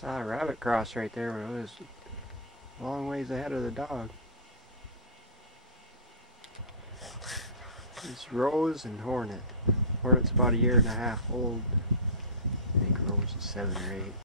Saw a rabbit cross right there, but it was a long ways ahead of the dog. It's Rose and Hornet. Hornet's about 1.5 years old. I think Rose is 7 or 8.